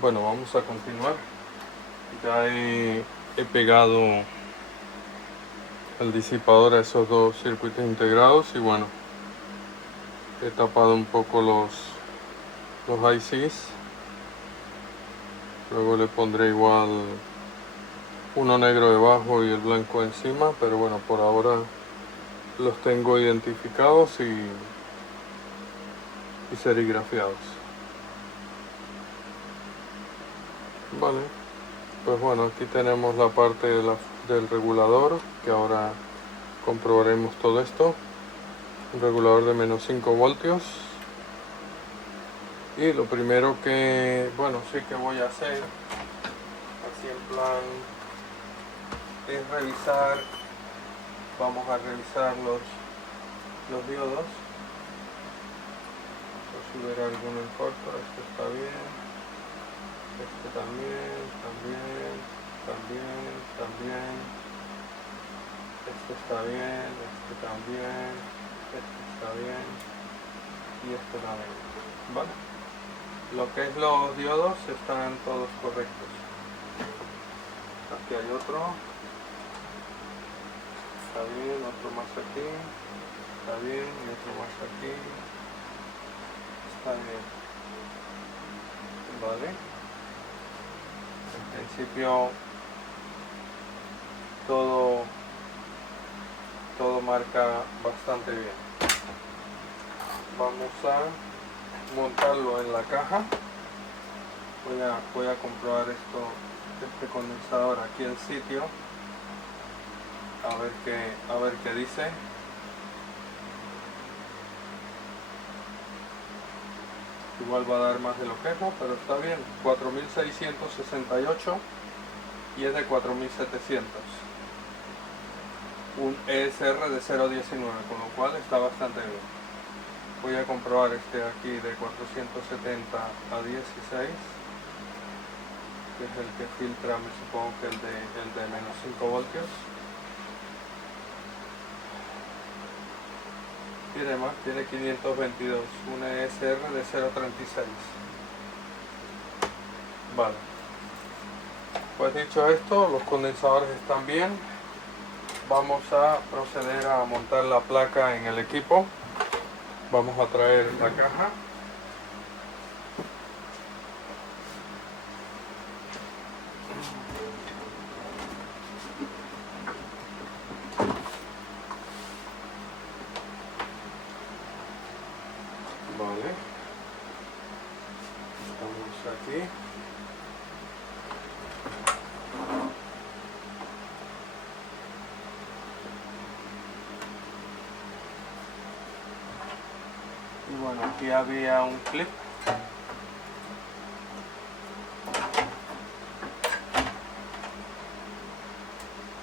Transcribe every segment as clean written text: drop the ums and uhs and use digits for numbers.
Bueno, vamos a continuar. Ya he pegado el disipador a esos dos circuitos integrados y bueno, he tapado un poco los ICs. Luego le pondré igual uno negro debajo y el blanco encima, pero bueno, por ahora los tengo identificados y serigrafiados. Vale, pues bueno, aquí tenemos la parte del regulador, que ahora comprobaremos todo esto. Un regulador de menos 5 voltios. Y lo primero que, bueno, sí que voy a hacer, así en plan, es revisar, vamos a revisar los diodos. Por si hubiera alguno en corto. Este está bien, este también, este está bien, este también, este está bien y este también, ¿vale? Lo que es los diodos están todos correctos. Aquí hay otro, está bien, otro más aquí, está bien, y otro más aquí, está bien, ¿vale? En principio todo marca bastante bien. Vamos a montarlo en la caja. Voy a comprobar este condensador aquí en sitio, a ver qué dice. Igual va a dar más de lo que es, ¿no? Pero está bien. 4668 y es de 4700. Un ESR de 0.19, con lo cual está bastante bien. Voy a comprobar este aquí de 470 a 16, que es el que filtra, me supongo que el de menos 5 voltios. Tiene más, tiene 522, un ESR de 0.36. Vale. Pues dicho esto, los condensadores están bien. Vamos a proceder a montar la placa en el equipo. Vamos a traer la caja. Vale. Estamos aquí. Y bueno, aquí había un clip.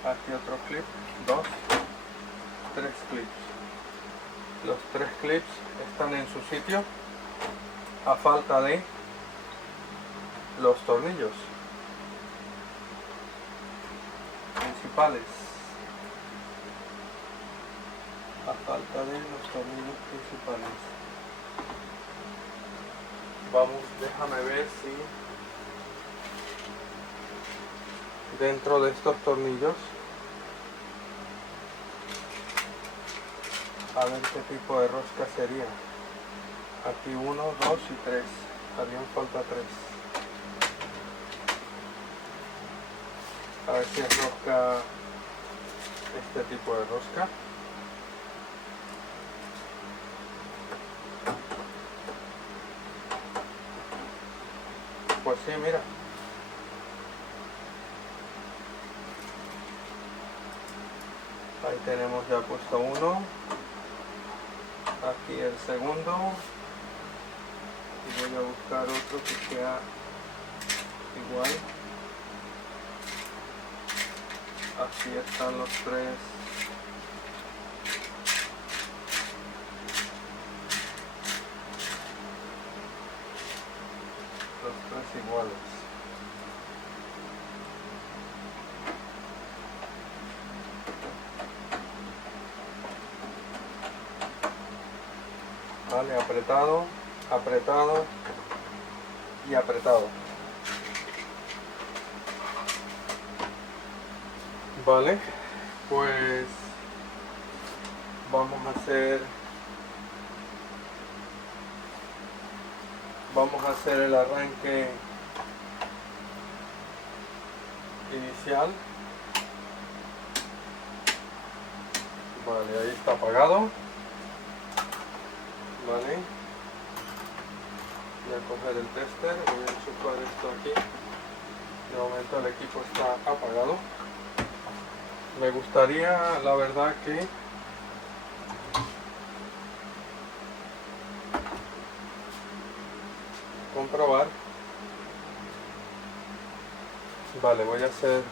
Aquí otro clip, 2, 3 clips. Los 3 clips están en su sitio, a falta de los tornillos principales. A falta de los tornillos principales. Vamos, déjame ver si dentro de estos tornillos, a ver qué tipo de rosca sería. Aquí 1, 2 y 3. Harían falta 3. A ver si es rosca, este tipo de rosca. Pues sí, mira. Ahí tenemos ya puesto uno. Aquí el segundo. Y voy a buscar otro que sea igual. Aquí están los 3. Los 3 iguales. Vale, apretado, apretado y apretado. Vale, pues vamos a hacer el arranque inicial. Vale, ahí está apagado. Vale, voy a coger el tester, voy a enchufar esto aquí. De momento el equipo está apagado. Me gustaría, la verdad, que comprobar. Vale, voy a hacer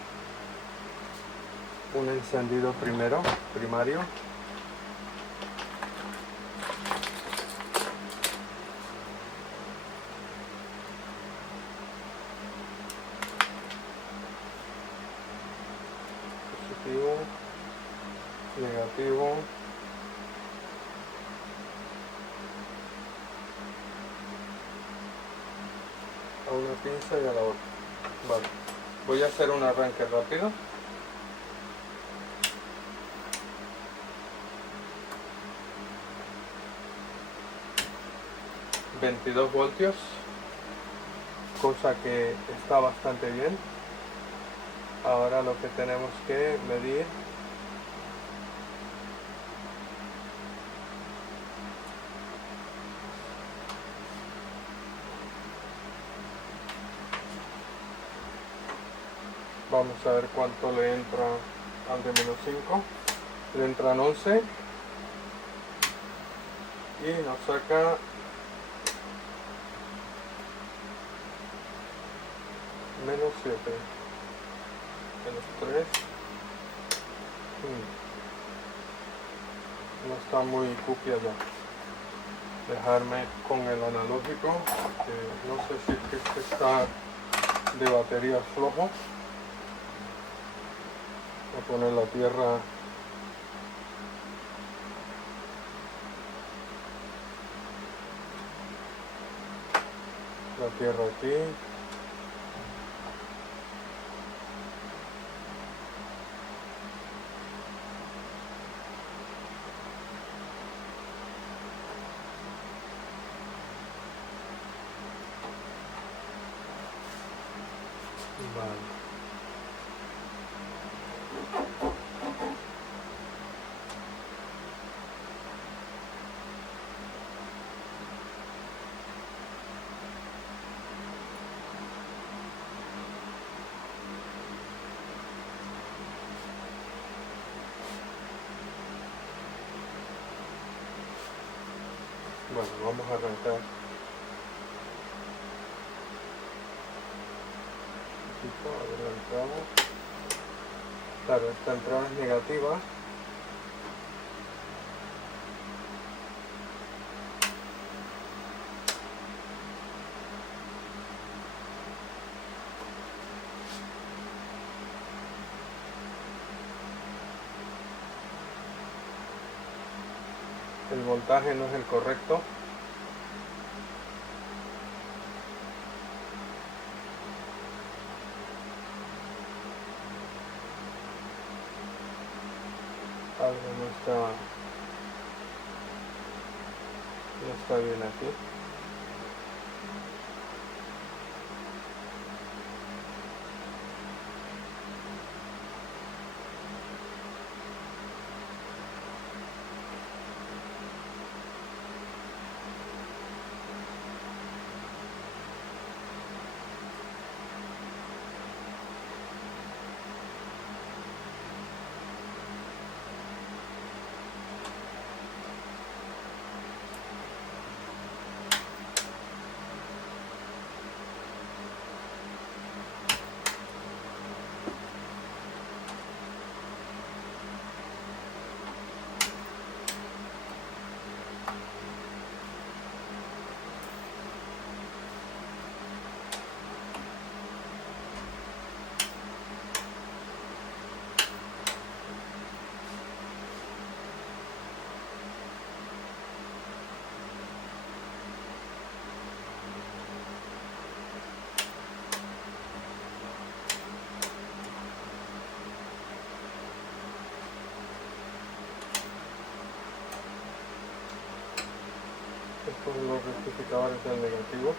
un encendido primario. Positivo, negativo. A una pinza y a la otra. Vale, voy a hacer un arranque rápido. $22 voltios, cosa que está bastante bien. Ahora lo que tenemos que medir vamos a ver cuánto le entra al de -5. Le entran 11 y nos saca -7, -3. No está muy cupia ya. Dejarme con el analógico, que no sé si es que este está de batería flojo. Voy a poner la tierra aquí. Vale. Bueno, vamos a arrancar. Adelantamos. Claro, esta entrada es negativa. El voltaje no es el correcto. Algo no está bien aquí. Estos son los rectificadores del negativo.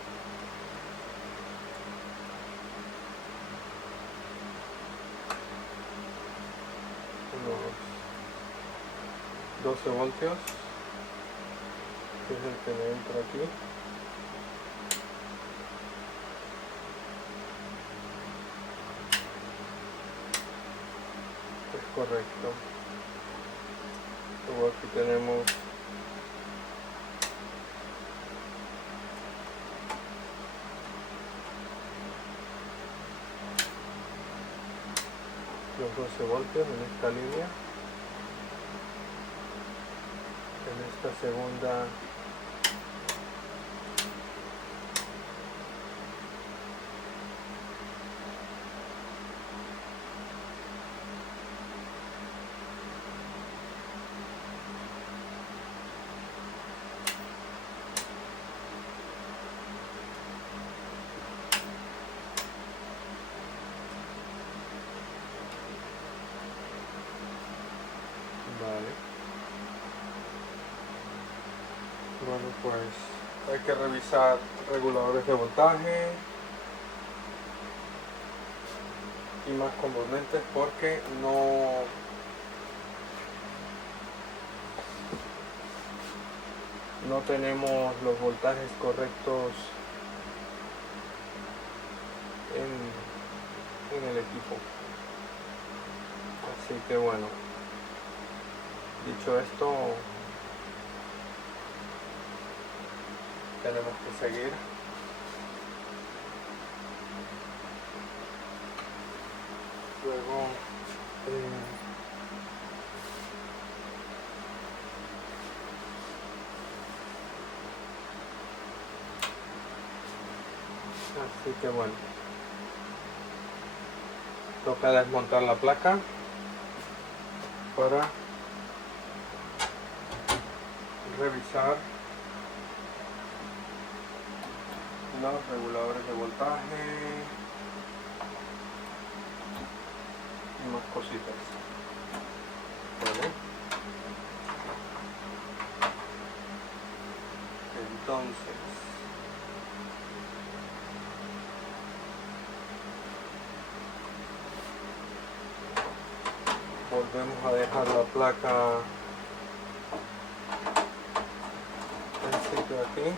Unos 12 voltios, que es el que me entra aquí. Es correcto. Luego aquí tenemos los 12 voltios en esta línea. En esta segunda vale. Bueno, pues hay que revisar reguladores de voltaje y más componentes porque no tenemos los voltajes correctos en el equipo. Así que bueno, dicho esto, tenemos que seguir. Luego así que bueno, toca desmontar la placa para revisar los reguladores de voltaje y más cositas. Vale. Entonces volvemos a dejar la placa en sitio aquí.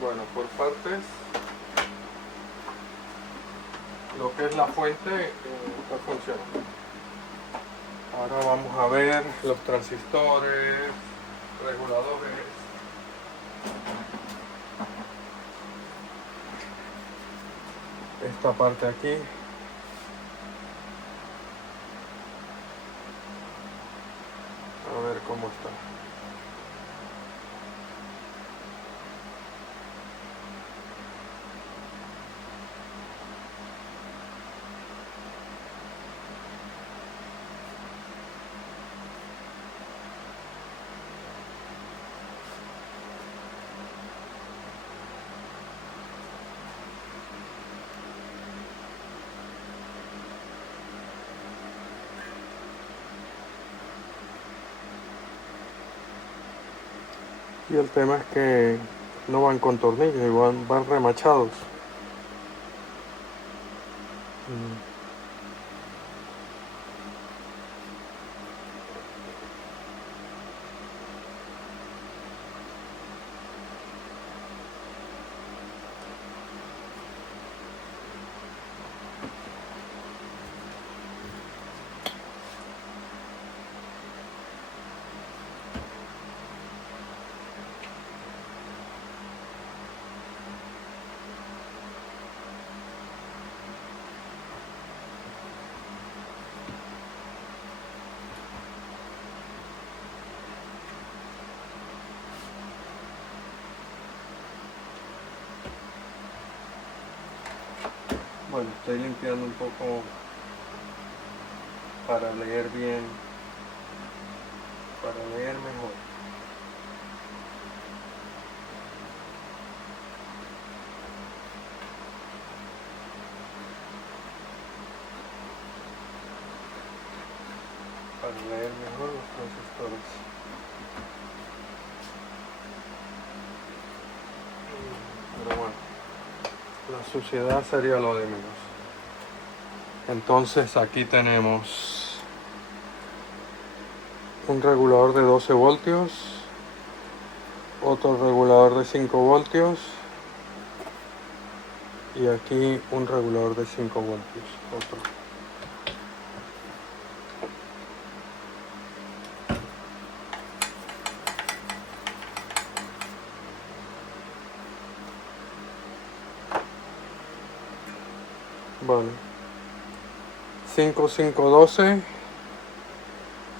Bueno, por partes, lo que es la fuente está funcionando. Ahora vamos a ver los transistores, reguladores. Esta parte aquí. A ver cómo está. Y el tema es que no van con tornillos, van remachados. Bueno, estoy limpiando un poco para leer bien, para leer mejor. Para leer mejor los transistores. Pero bueno, la suciedad sería lo de menos. Entonces aquí tenemos un regulador de 12 voltios, otro regulador de 5 voltios y aquí un regulador de 5 voltios, otro. Vale. 5, 5, 12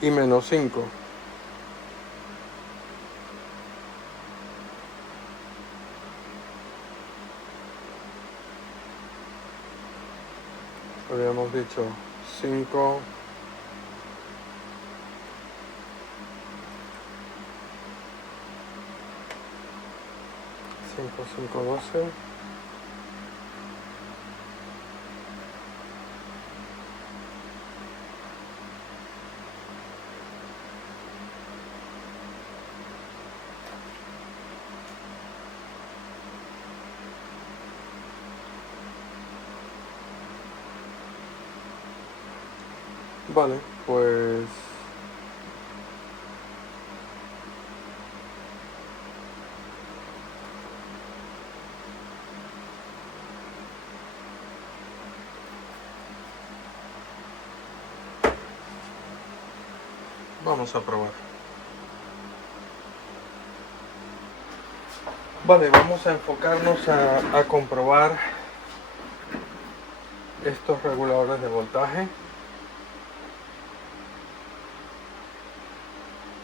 y menos 5. Habíamos dicho 5, 5, 5, 12. Vale, pues vamos a probar. Vale, vamos a enfocarnos a comprobar estos reguladores de voltaje.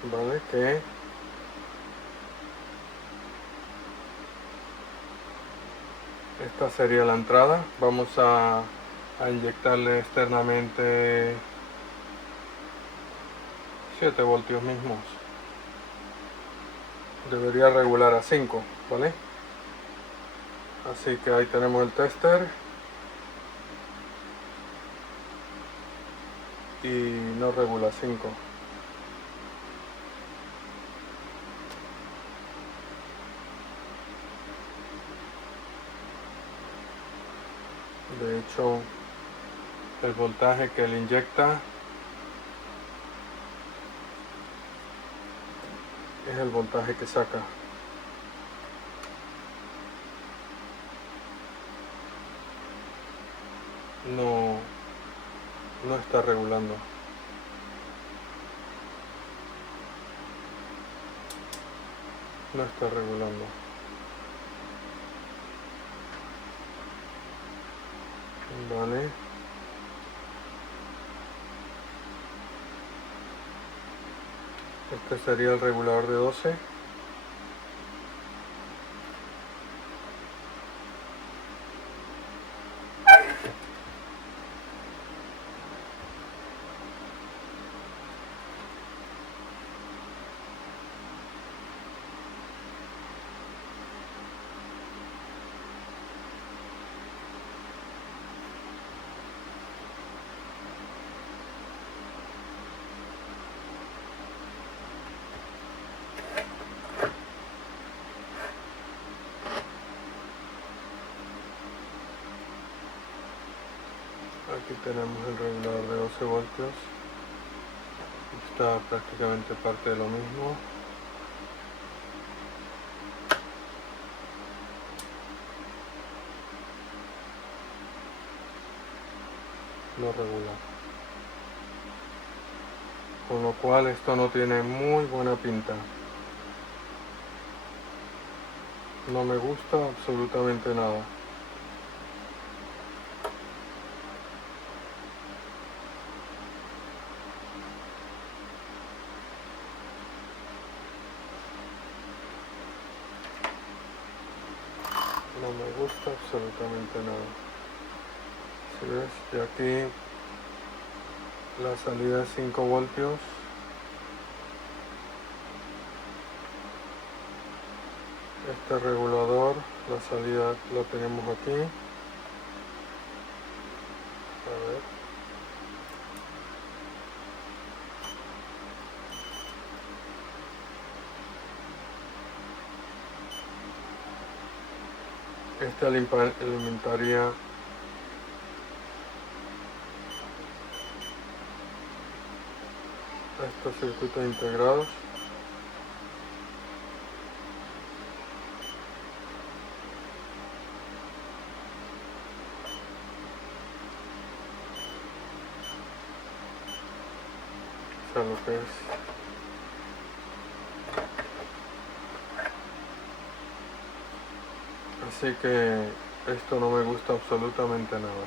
Vale, que esta sería la entrada. Vamos a inyectarle externamente 7 voltios mismos. Debería regular a 5, ¿vale? Así que ahí tenemos el tester. Y no regula 5. De hecho, el voltaje que le inyecta es el voltaje que saca. No está regulando. No está regulando. Vale. Este sería el regulador de 12. Aquí tenemos el regulador de 12 voltios. Está prácticamente parte de lo mismo. No regula. Con lo cual esto no tiene muy buena pinta. No me gusta absolutamente nada. No me gusta absolutamente nada. Si ves, y aquí la salida es 5 voltios. Este regulador, la salida lo tenemos aquí. A ver. Este alimentaría estos circuitos integrados. O sea, lo que es. Así que esto no me gusta absolutamente nada.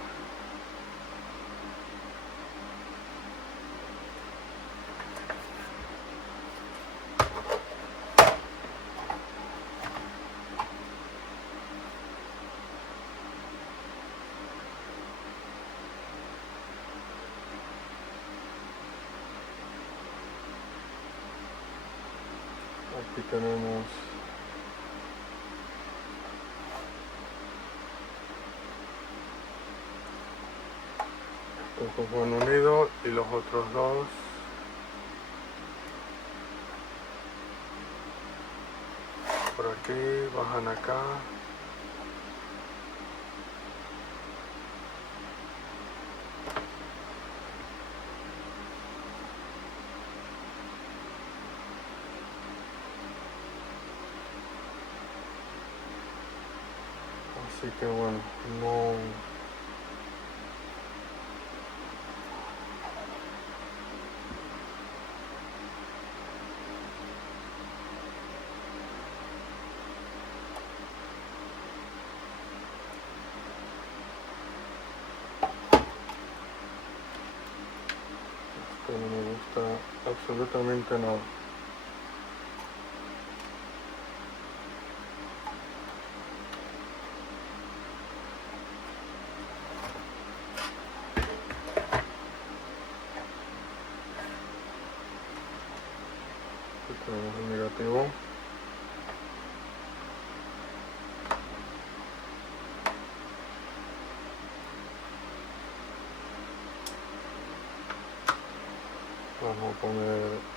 Aquí tenemos estos dos van unidos y los otros dos por aquí, bajan acá. Así que bueno, no. Esto no me gusta absolutamente nada. Aquí tenemos el negativo. Vamos a poner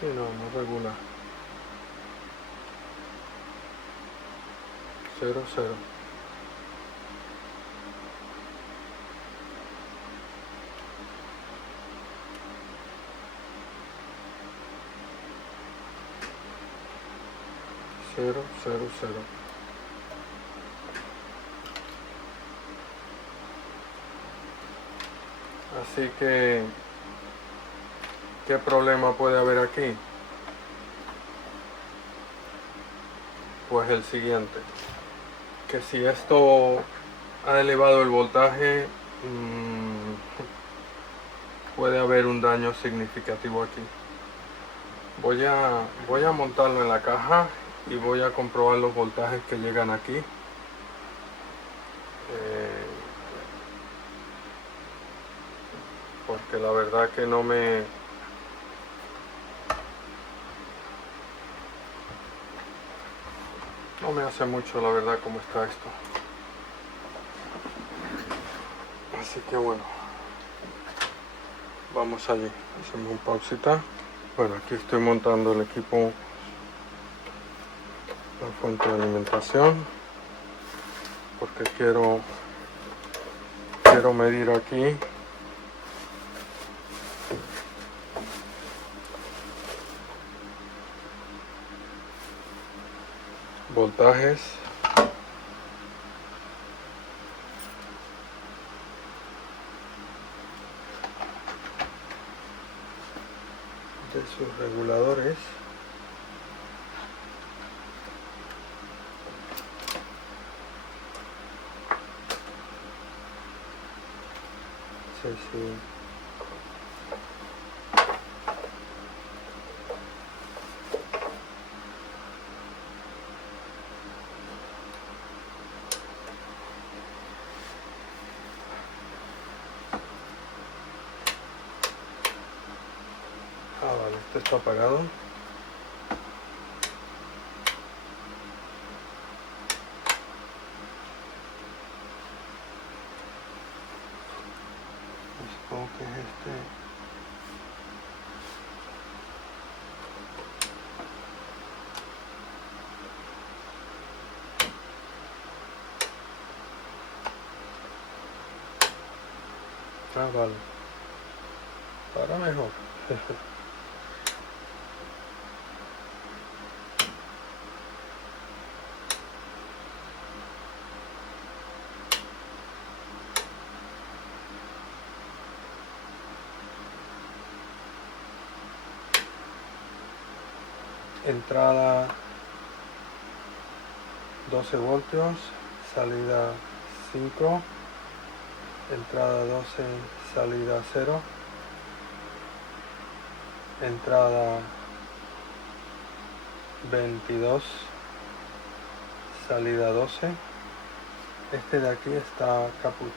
sí, no regular. 0, 0. Cero, cero, cero. Así que, ¿qué problema puede haber aquí? Pues el siguiente, que si esto ha elevado el voltaje, puede haber un daño significativo aquí. Voy a montarlo en la caja y voy a comprobar los voltajes que llegan aquí. Porque la verdad que no me hace mucho, la verdad, cómo está esto. Así que bueno, vamos allí, hacemos un pausita. Bueno, aquí estoy montando el equipo, la fuente de alimentación, porque quiero medir aquí voltajes. De sus reguladores. si... Ah, vale, este está apagado. Supongo que es este. Ah, vale. Ahora mejor. Entrada 12 voltios, salida 5, entrada 12, salida 0, entrada 22, salida 12. Este de aquí está caput.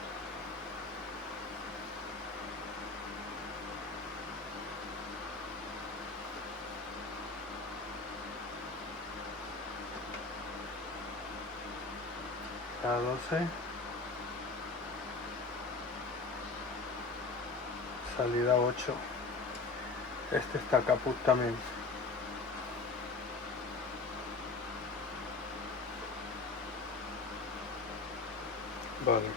La 12, salida 8. Este está caput también. Vale.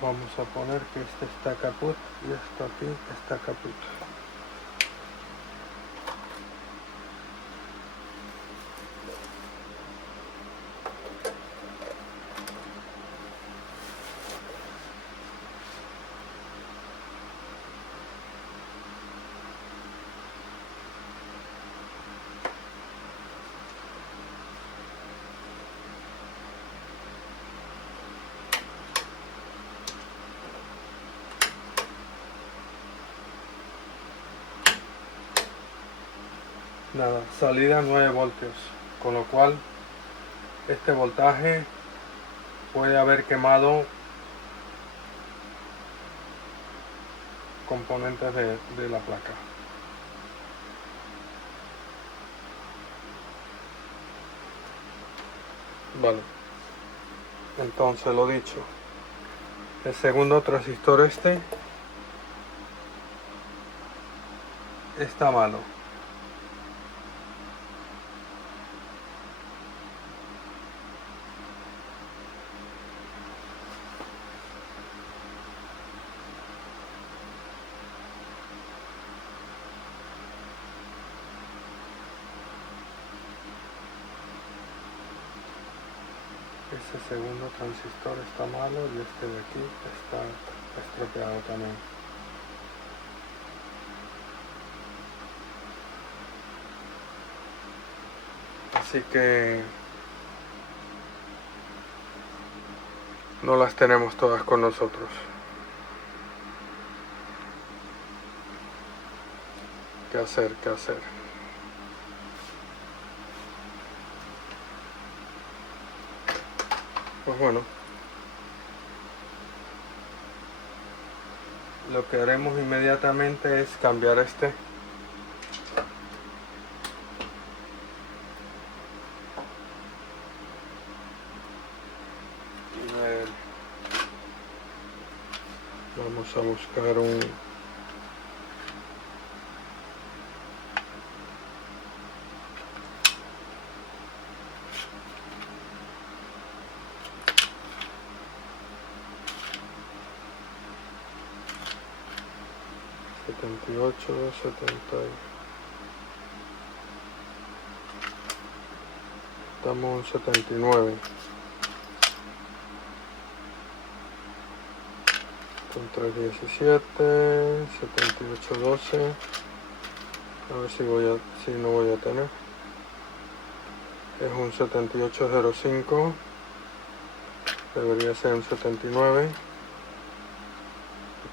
Vamos a poner que este está caput y esto aquí está caput. Nada, salida 9 voltios, con lo cual este voltaje puede haber quemado componentes de la placa. Vale, entonces lo dicho, el segundo transistor este está malo. Ese segundo transistor está malo y este de aquí está estropeado también. Así que no las tenemos todas con nosotros. ¿Qué hacer? ¿Qué hacer? Pues bueno, lo que haremos inmediatamente es cambiar este. Y ver, vamos a buscar un... setenta y ocho, 70. Estamos en 79. Con 317, 78, 12. A ver si no voy a tener. es un 7805, debería ser un 79. Aquí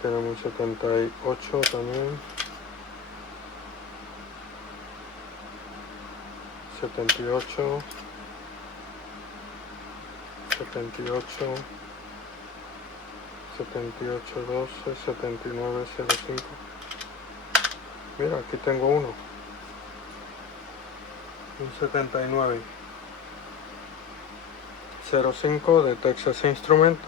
tenemos un 78 también, 78, 78, 7812, 7905. Mira, aquí tengo uno, un 7905 de Texas Instruments.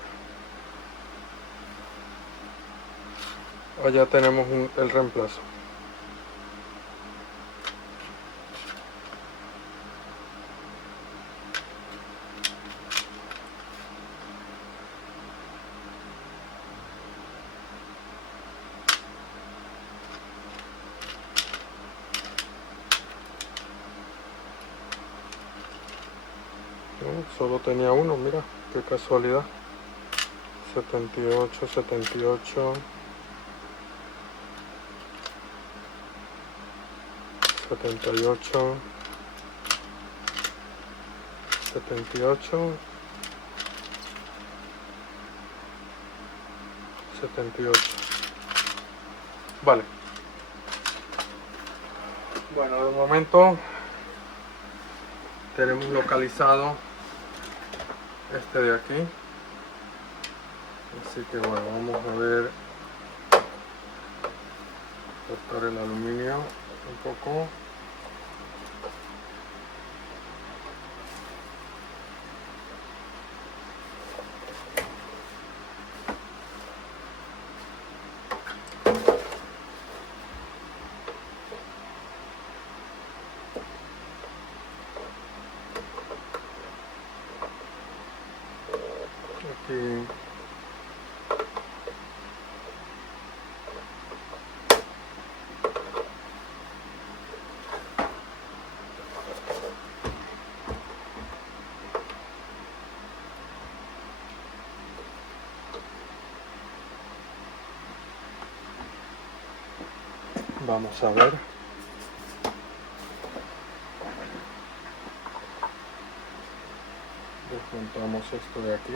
Allá tenemos el reemplazo. Solo tenía uno, mira, qué casualidad. 78, 78, 78, 78, 78. Vale. Bueno, de momento tenemos localizado este de aquí. Así que bueno, vamos a ver, cortar el aluminio un poco. Aquí vamos a ver. Desmontamos esto de aquí.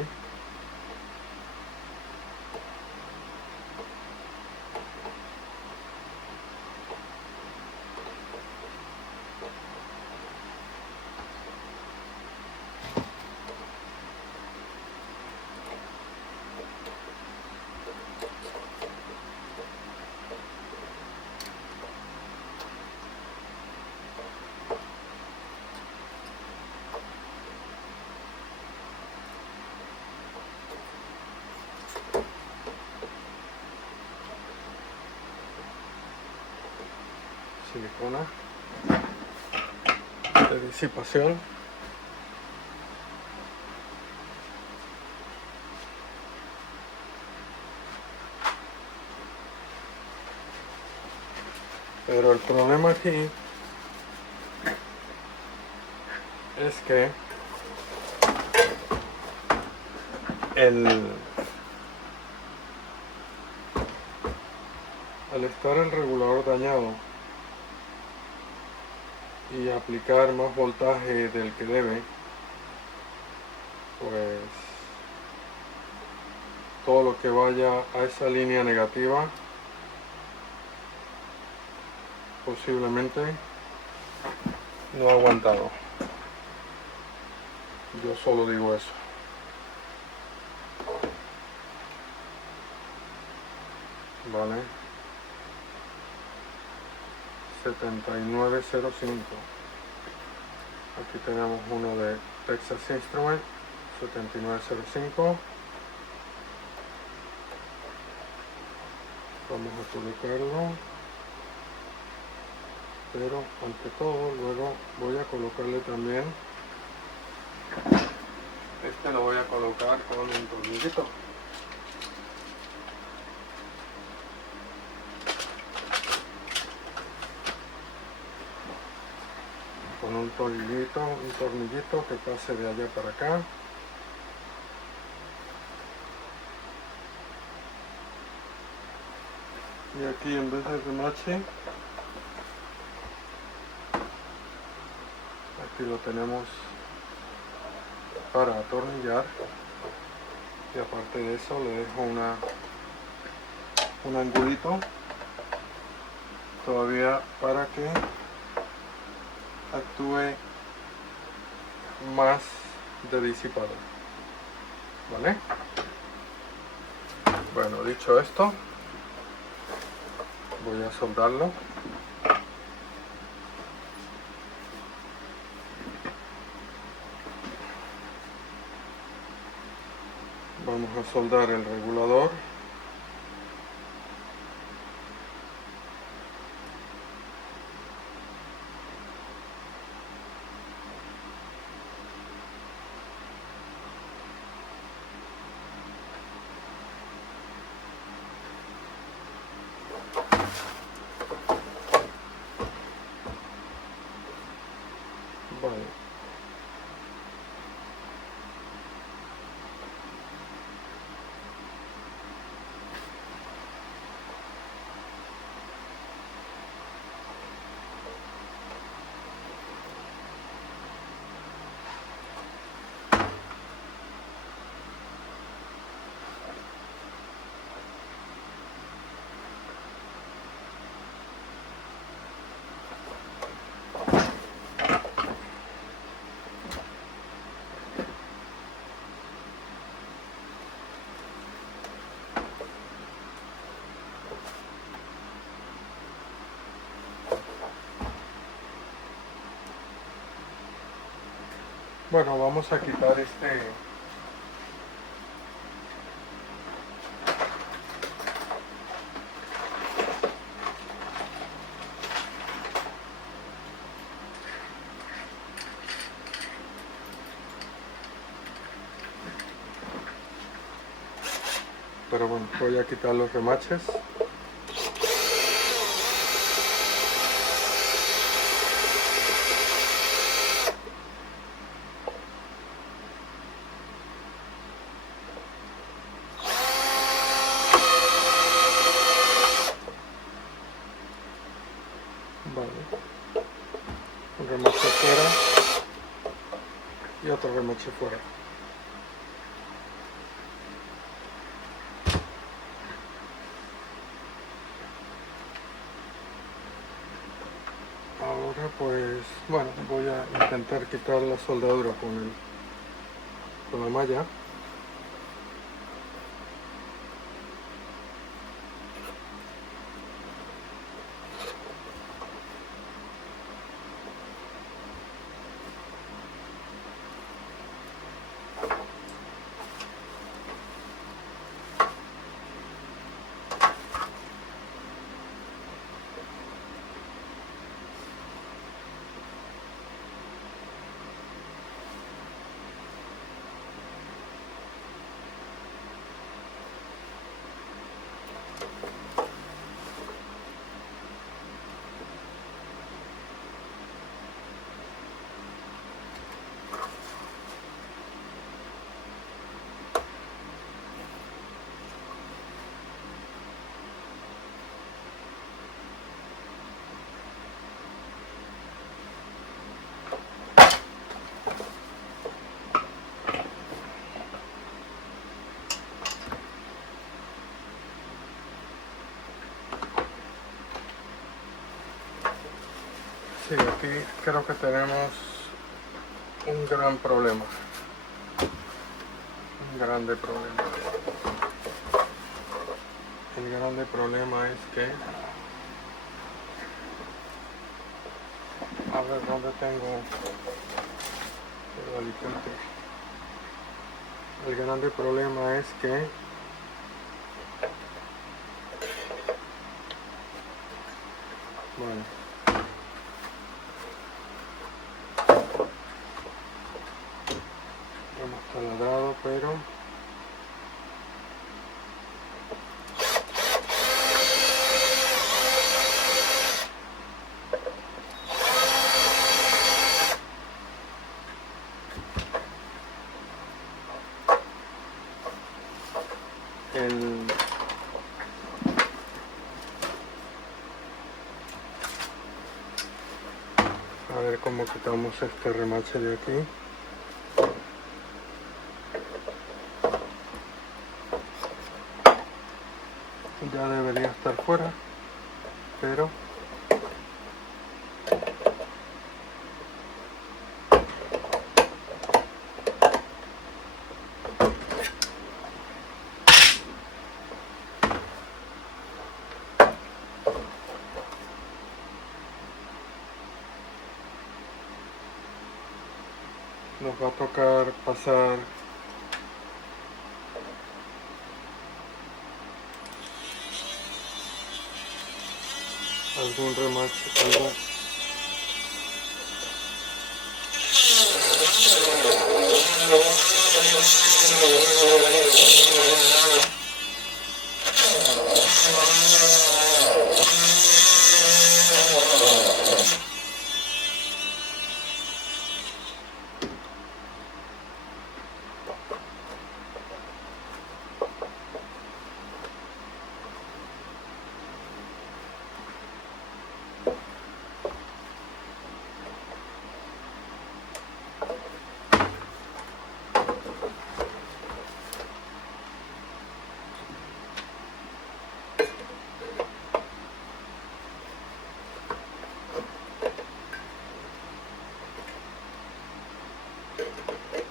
Silicona de disipación. Pero el problema aquí es que al estar el regulador dañado y aplicar más voltaje del que debe, pues todo lo que vaya a esa línea negativa posiblemente no ha aguantado. Yo solo digo eso. Vale. 7905. Aquí tenemos uno de Texas Instruments, 7905. Vamos a colocarlo, pero ante todo luego voy a colocarle también, este lo voy a colocar con un tornillito. Con un tornillito que pase de allá para acá. Y aquí en vez de remache, aquí lo tenemos para atornillar, y aparte de eso le dejo un angulito todavía para que actúe más de disipador, ¿vale? Bueno, dicho esto, voy a soldarlo. Vamos a soldar el regulador. Vale. Bueno, vamos a quitar pero bueno, voy a quitar los remaches. Vale. Un remache fuera y otro remache fuera. Ahora pues, bueno, voy a intentar quitar la soldadura con la malla. Sí, aquí creo que tenemos un gran problema. Un grande problema. El grande problema es que... A ver, ¿dónde tengo el alicate? El grande problema es que... Bueno. Hemos taladrado, pero... A ver cómo quitamos este remache de aquí. ya debería estar fuera, pero nos va a tocar pasar algún remache,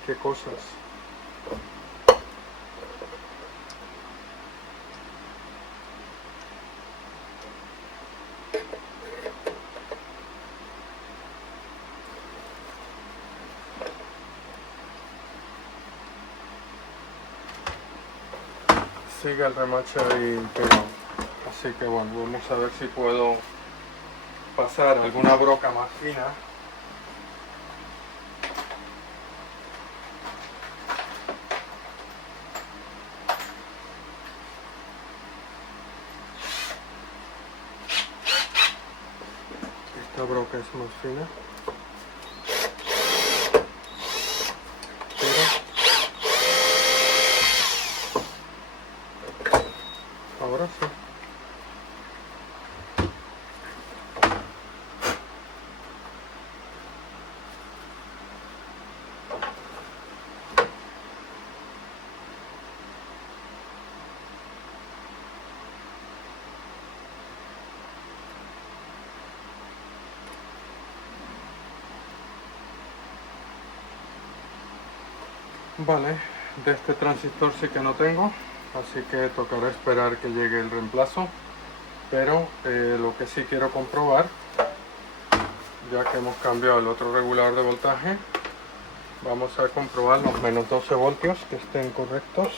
qué cosas. Sigue el remache ahí pegado, así que bueno, vamos a ver si puedo pasar alguna broca más fina. Esta broca es más fina, pero ahora sí. Vale, de este transistor sí que no tengo, así que tocará esperar que llegue el reemplazo, pero lo que sí quiero comprobar, ya que hemos cambiado el otro regulador de voltaje, vamos a comprobar los menos 12 voltios que estén correctos.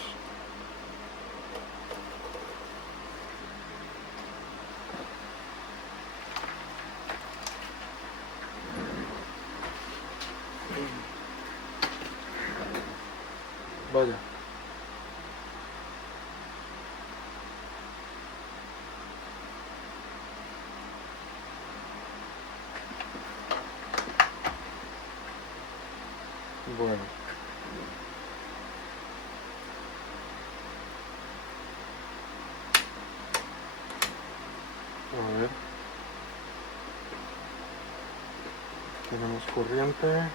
Vaya. Bueno. A ver. Tenemos corriente.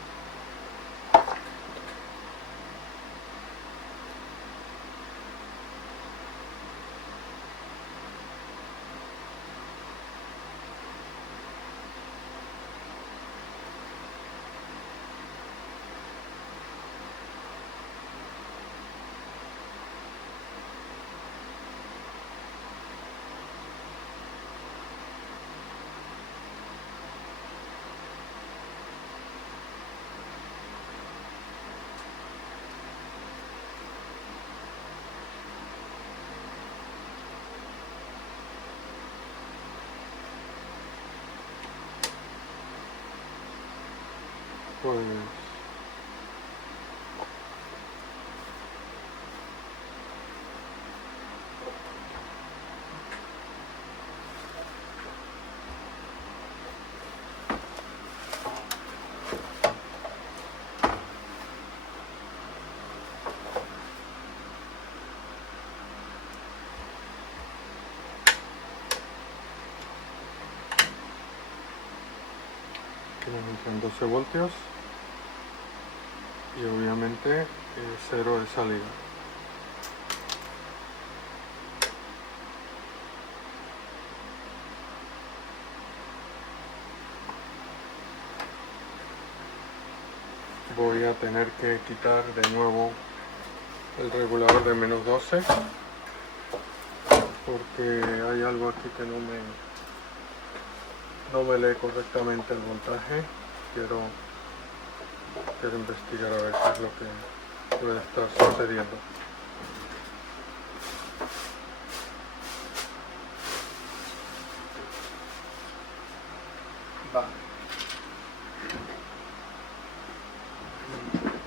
Pues en 12 voltios y obviamente 0 de salida. voy a tener que quitar de nuevo el regulador de -12 porque hay algo aquí que no me lee correctamente el voltaje. Quiero investigar a ver qué es lo que puede estar sucediendo. Vale.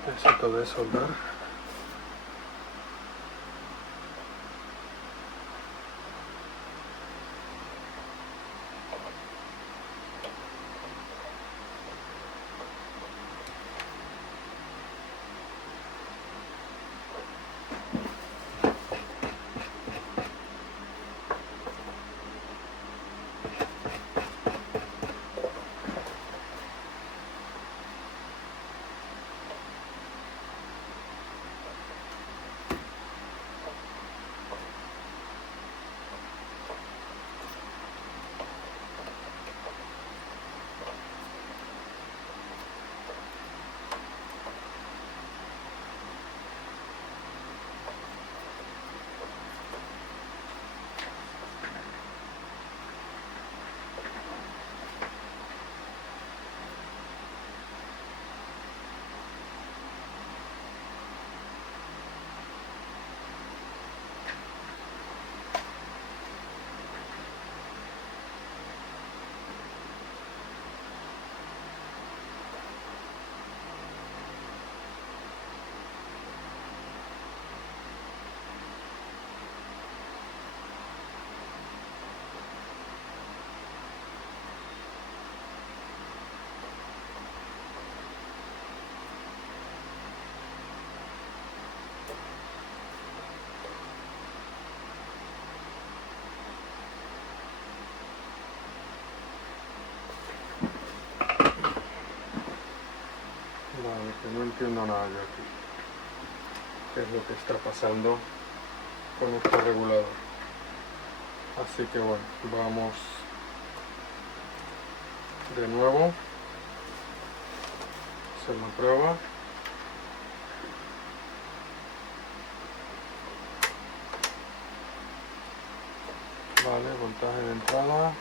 Necesito desoldar. Vale, que no entiendo nada yo aquí. ¿Qué es lo que está pasando con este regulador? Así que bueno, vamos de nuevo a hacer una prueba. Vale, voltaje de entrada.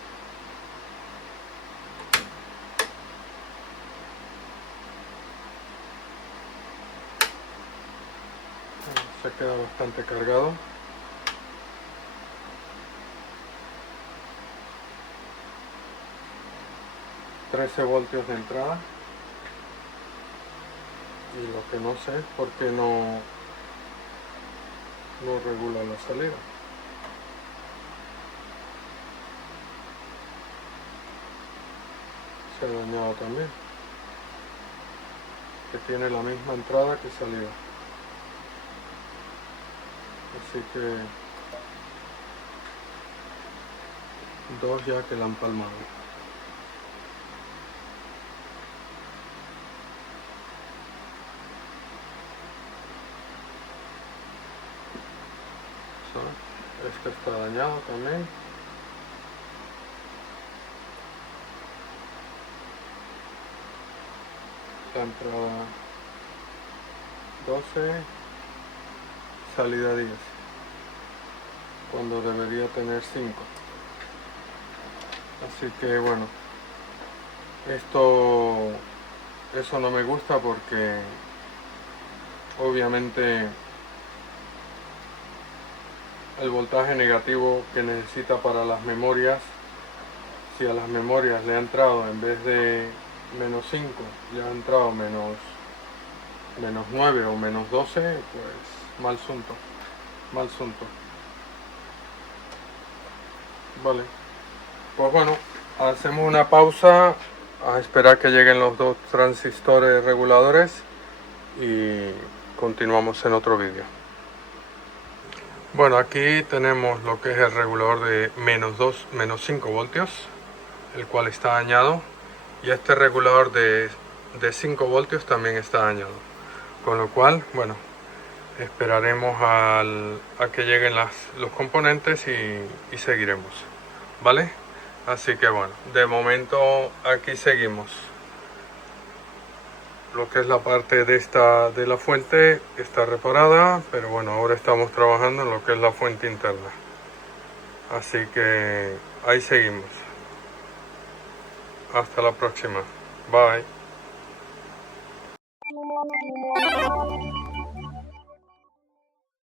Se queda bastante cargado. $13 voltios de entrada. Y lo que no sé es por qué no regula la salida. Se ha dañado también, que tiene la misma entrada que salida, así que dos ya que la han palmado. Este está dañado también. La entrada 12, salida 10, cuando debería tener 5. Así que bueno, eso no me gusta porque obviamente el voltaje negativo que necesita para las memorias, si a las memorias le ha entrado en vez de -5, ya ha entrado -9 o -12, pues mal asunto. Vale, pues bueno, hacemos una pausa a esperar que lleguen los dos transistores reguladores y continuamos en otro vídeo. Bueno, aquí tenemos lo que es el regulador de -5 voltios, el cual está dañado, y este regulador de 5 voltios también está dañado, con lo cual, bueno, esperaremos a que lleguen los componentes y seguiremos, ¿vale? Así que bueno, de momento aquí seguimos. lo que es la parte de esta de la fuente está reparada, pero bueno, ahora estamos trabajando en lo que es la fuente interna. Así que ahí seguimos. Hasta la próxima. Bye.